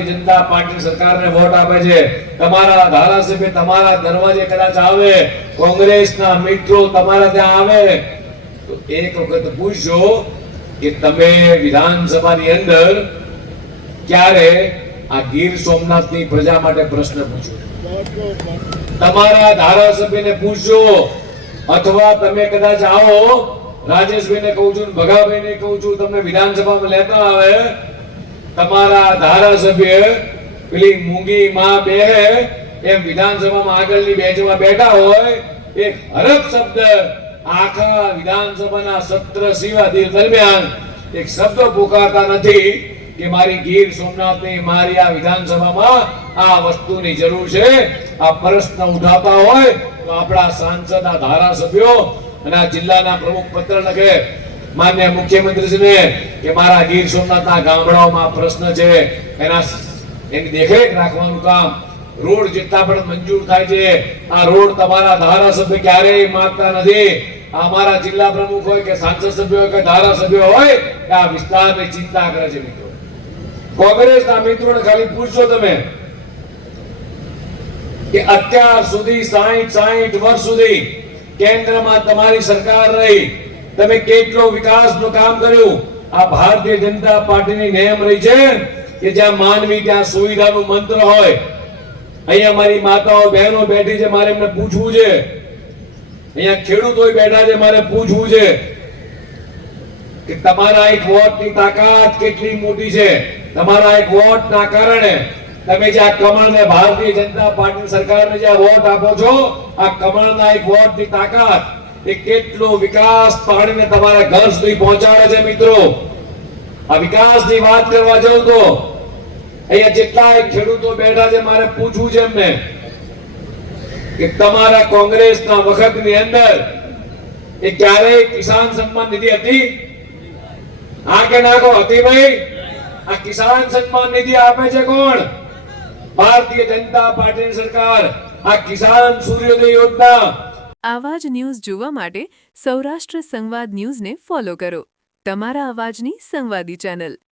Bharatiya Janata party સરકારને vote આપે છે, તમારા ધારાસભ્ય તમારા દરવાજે કદાચ આવે, કોંગ્રેસના મિત્રો તમારા ત્યાં આવે, તો એક વખત પૂછજો કે તમે વિધાનસભાની અંદર ક્યારે આ ગીર સોમનાથની પ્રજા માટે પ્રશ્ન પૂછ્યો? તમારા ધારાસભ્યને પૂછજો, અથવા તમે કદાચ આવો, રાજેશભાઈને કહું છું, ભગાભાઈને કહું છું, તમને વિધાનસભામાં લેતા આવે, તમારા ધારાસભ્ય પેલી મૂંગી માં બેહે એમ વિધાનસભામાં આગળની બેંચમાં બેઠા હોય, એક હરફ શબ્દ આખા વિધાનસભાના સત્ર શિવાદિર દરમિયાન એક શબ્દ પુકારતા નથી કે મારી ગીર સોમનાથની મારી આ વિધાનસભામાં આ વસ્તુની જરૂર છે, આ પ્રશ્ન ઉઠાવતા હોય તો આપણા સાંસદ, આ ધારાસભ્યો અને આ જિલ્લાના પ્રમુખ પત્ર લખે માન્ય મુખ્યમંત્રીશ્રીને કે મારા ગીર સોમનાથના ગામડાઓમાં પ્રશ્ન છે, એની દેખરેખ રાખવાનું કામ, રોડ જેટલા પણ મંજૂર થાય છે, આ રોડ તમારા ધારાસભ્ય ક્યારેય માંગતા નથી. અમારા જિલ્લા પ્રમુખ હોય કે સાંસદ સભ્ય હોય કે ધારાસભ્ય હોય કે આ વિસ્તારની ચિંતા કરે છે. મિત્રો, કોંગ્રેસના મિત્રોને ખાલી પૂછજો તમે કે અત્યાર સુધી 60 વર્ષ સુધી કેન્દ્રમાં તમારી સરકાર રહી, તમે કેટલો વિકાસનું કામ કર્યું? આ ભારતીય જનતા પાર્ટીની નેમ રહી છે કે જ્યાં માનવી ત્યાં સુવિધાનું મંત્ર હોય. અહીંયા મારી માતાઓ બહેનો બેઠી છે, મારે એમને પૂછવું છે. અહીંયા ખેડૂતો બેઠા છે, મારે પૂછવું છે કે તમારા એક વોટની તાકાત કેટલી મોટી છે. તમારા એક વોટના કારણે તમે જે આ કમળને, ભારતીય જનતા પાર્ટી સરકારને જે વોટ આપો છો, આ કમળના એક વોટની તાકાત એ કેટલો વિકાસ પાણીને તમારા ઘર સુધી પહોંચાડે છે. મિત્રો, આ વિકાસની વાત કરવા જાઉં તો અહીંયા જેટલા ખેડૂતો બેઠા છે, મારે પૂછવું છે એમને કે તમારા કોંગ્રેસના વખતની અંદર એ ક્યારેય કિસાન સન્માન નિધિ હતી? હા કે ના કહો? હતી ભાઈ? આ કિસાન સન્માન નિધિ આપે છે કોણ? ભારતીય જનતા પાર્ટીની સરકાર. આ કિસાન સૂર્યોદય યોજના. આવા જ ન્યૂઝ જોવા માટે સૌરાષ્ટ્ર સંવાદ ન્યૂઝને ફોલો કરો, તમારા અવાજની સંવાદી ચેનલ.